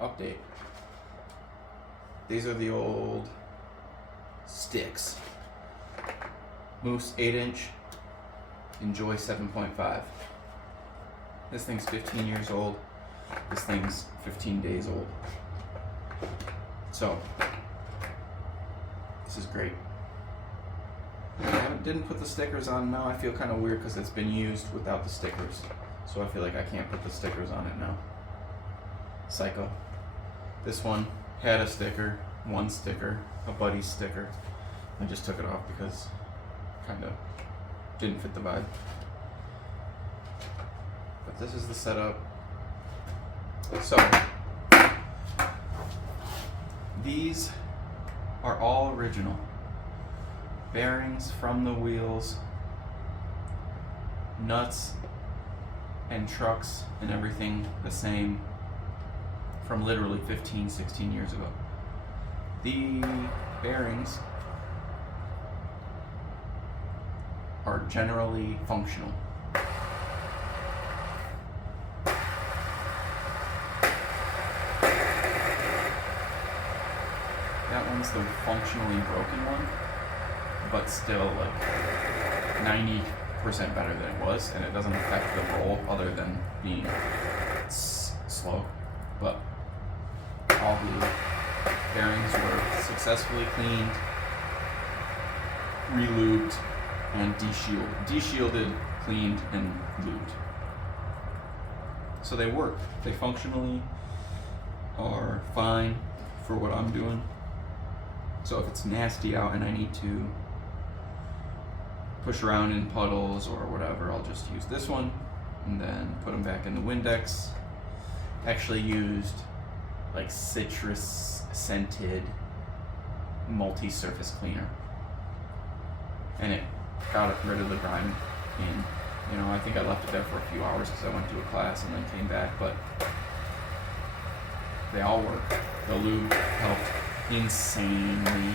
update. These are the old sticks. Moose 8-inch, Enjoy 7.5. This thing's 15 years old. This thing's 15 days old. So, this is great. I didn't put the stickers on now. I feel kind of weird because it's been used without the stickers. So I feel like I can't put the stickers on it now. Psycho. This one had a sticker, one sticker, a buddy sticker. I just took it off because kind of didn't fit the vibe. But this is the setup. So, these are all original. Bearings from the wheels, nuts and trucks and everything the same from literally 15, 16 years ago. The bearings are generally functional. That one's the functionally broken one, but still like 90% better than it was, and it doesn't affect the roll other than being slow. But all the bearings were successfully cleaned, re-lubed, and de-shielded, cleaned, and lubed. So they work. They functionally are fine for what I'm doing. So if it's nasty out and I need to push around in puddles or whatever, I'll just use this one and then put them back in the Windex. Actually used like citrus scented multi-surface cleaner, and it got rid of the grime in, I think I left it there for a few hours because I went to a class and then came back, but they all work. The lube helped insanely.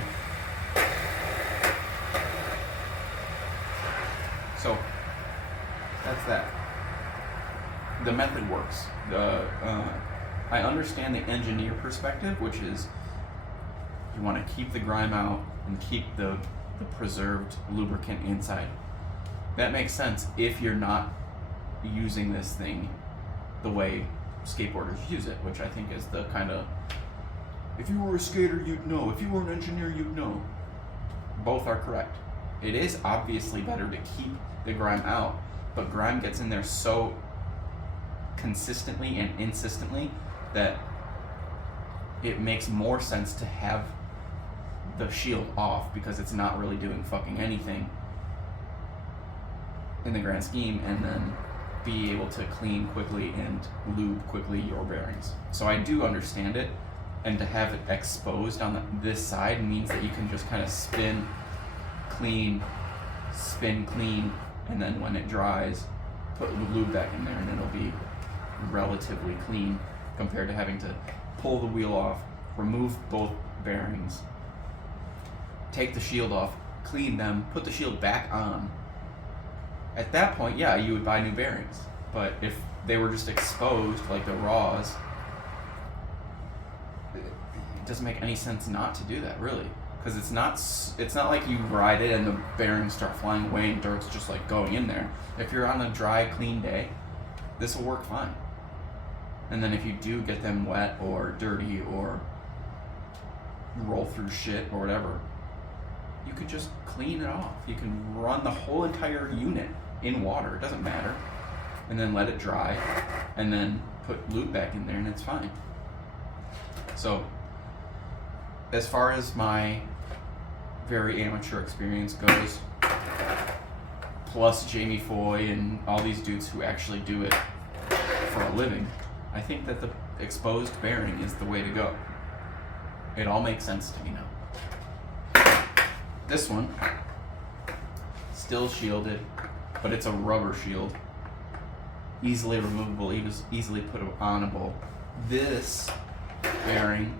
So that's that. The method works. I understand the engineer perspective, which is you want to keep the grime out and keep the preserved lubricant inside. That makes sense if you're not using this thing the way skateboarders use it, which I think is the kind of, if you were a skater, you'd know. If you were an engineer, you'd know. Both are correct. It is obviously better to keep the grime out, but grime gets in there so consistently and insistently that it makes more sense to have the shield off because it's not really doing fucking anything in the grand scheme, and then be able to clean quickly and lube quickly your bearings. So I do understand it, and to have it exposed on this side means that you can just kind of spin clean, and then when it dries, put the lube back in there and it'll be relatively clean compared to having to pull the wheel off, remove both bearings, take the shield off, clean them, put the shield back on. At that point, yeah, you would buy new bearings. But if they were just exposed like the raws, it doesn't make any sense not to do that, really. Because it's not like you ride it and the bearings start flying away and dirt's just like going in there. If you're on a dry, clean day, this will work fine. And then if you do get them wet or dirty or roll through shit or whatever, you could just clean it off. You can run the whole entire unit in water, it doesn't matter, and then let it dry, and then put lube back in there and it's fine. So, as far as my very amateur experience goes, plus Jamie Foy and all these dudes who actually do it for a living, I think that the exposed bearing is the way to go. It all makes sense to me now. This one, still shielded, but it's a rubber shield. Easily removable, easily put onable. This bearing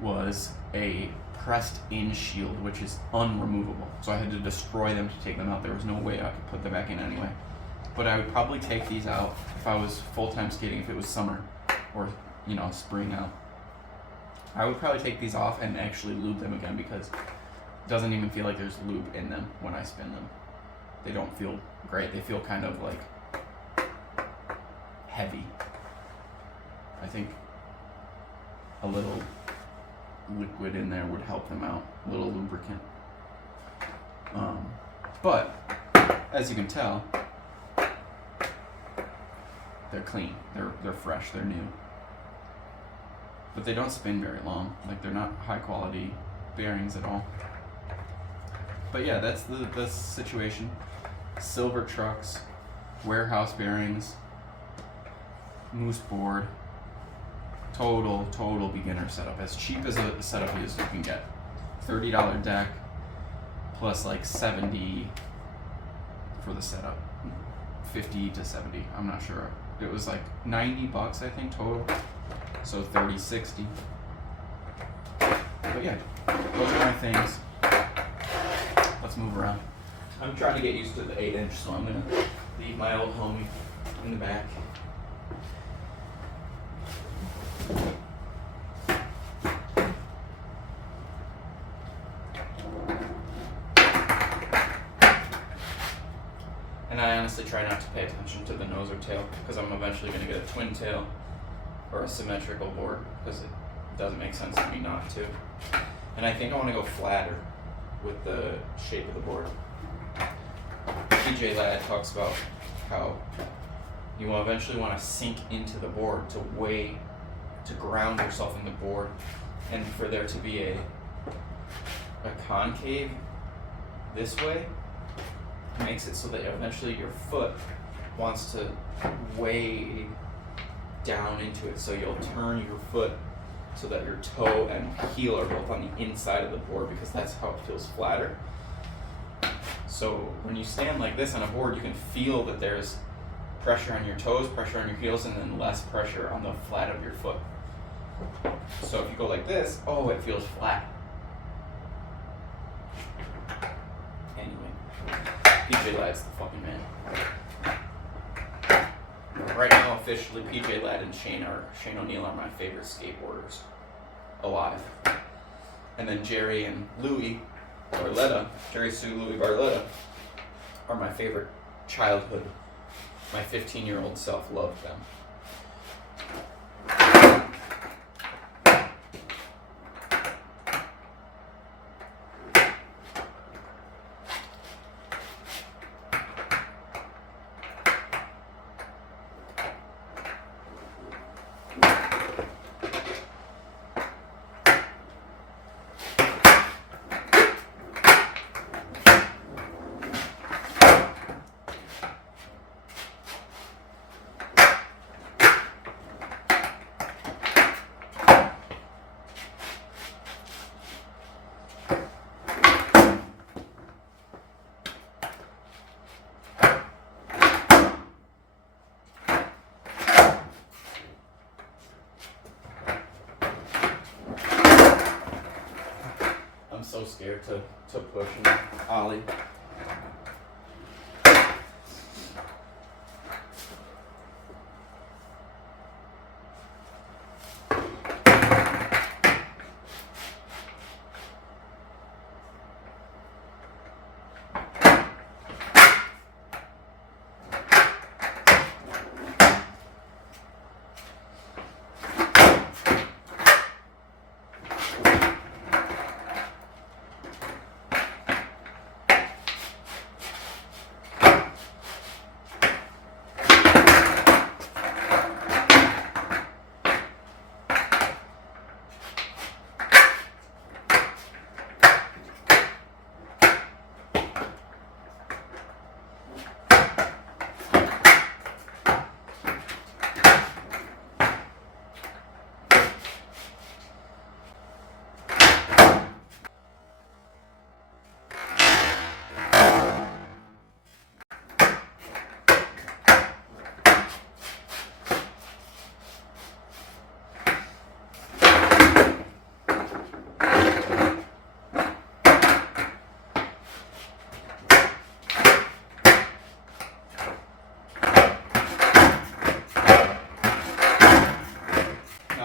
was a pressed in shield, which is unremovable. So I had to destroy them to take them out. There was no way I could put them back in anyway. But I would probably take these out if I was full-time skating, if it was summer, or spring out. I would probably take these off and actually lube them again, because it doesn't even feel like there's lube in them when I spin them. They don't feel great. They feel kind of like heavy. I think a little liquid in there would help them out, a little lubricant. But as you can tell, they're clean, they're fresh, they're new. But they don't spin very long. Like, they're not high quality bearings at all. But yeah, that's the situation. Silver trucks, warehouse bearings, moose board, total beginner setup. As cheap as a setup as you can get. $30 deck plus like 70 for the setup. 50 to 70, I'm not sure. It was like $90 I think total. So 30, 60. But yeah, those are my things. Let's move around. I'm trying to get used to the 8-inch, so I'm gonna leave my old homie in the back. And I honestly try not to pay attention to the nose or tail, because I'm eventually going to get a twin tail or a symmetrical board, because it doesn't make sense to me not to. And I think I want to go flatter with the shape of the board. PJ Ladd talks about how you will eventually want to sink into the board to ground yourself in the board, and for there to be a concave this way makes it so that eventually your foot wants to weigh down into it, so you'll turn your foot so that your toe and heel are both on the inside of the board, because that's how it feels flatter. So when you stand like this on a board, you can feel that there's pressure on your toes, pressure on your heels, and then less pressure on the flat of your foot. So if you go like this, oh, it feels flat. Anyway, PJ Ladd's the fucking man. Right now, officially, PJ Ladd and Shane O'Neill are my favorite skateboarders alive. And then Jerry and Louie Barletta, Jerry Sue Louie Barletta, are my favorite childhood. My 15-year-old self loved them. So scared to push and ollie.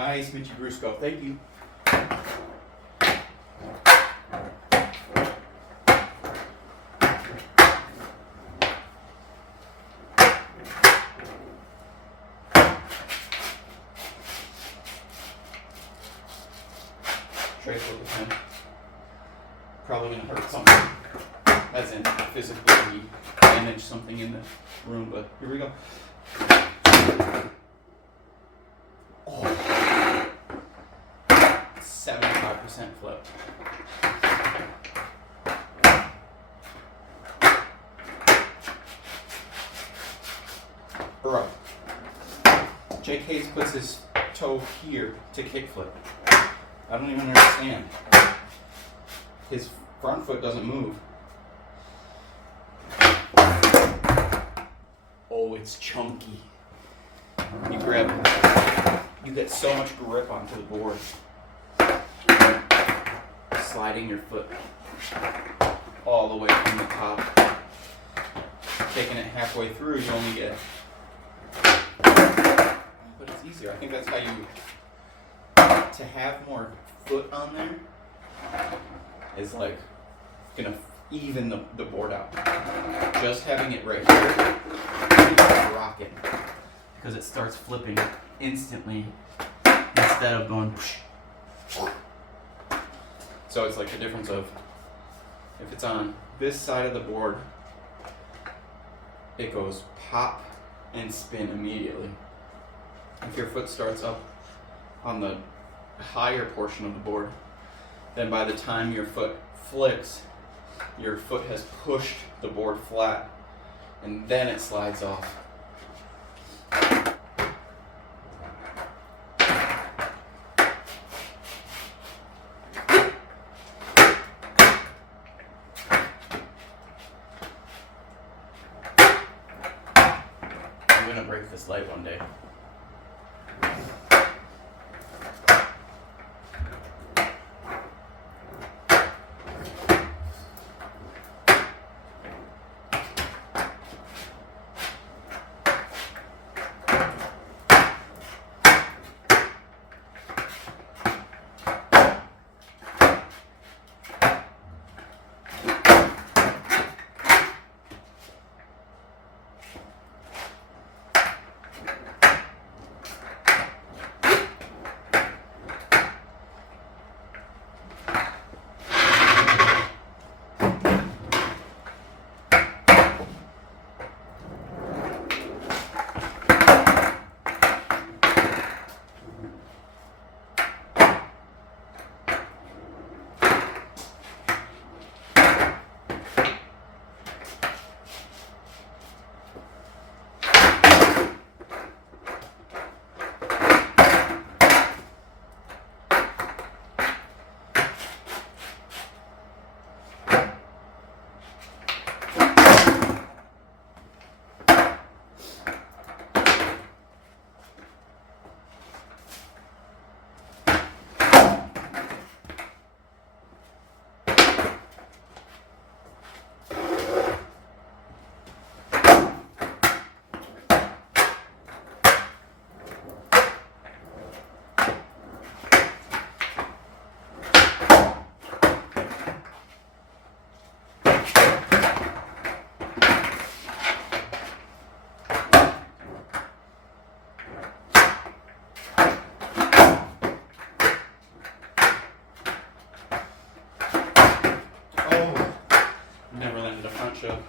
Nice, Mitchy Brusco. Thank you. Trace with the pen. Probably gonna hurt something. As in physically damage something in the room, but here we go. Oh. 75% flip. Bro. Jake Hayes puts his toe here to kickflip. I don't even understand. His front foot doesn't move. Oh, it's chunky. You get so much grip onto the board. Sliding your foot all the way from the top. Taking it halfway through, you only get. But it's easier. I think that's how you. To have more foot on there is like gonna even the board out. Just having it right here is rocking because it starts flipping instantly instead of going. So it's like the difference of if it's on this side of the board, it goes pop and spin immediately. If your foot starts up on the higher portion of the board, then by the time your foot flicks, your foot has pushed the board flat and then it slides off. I'm gonna break this light one day. Never landed a front shove.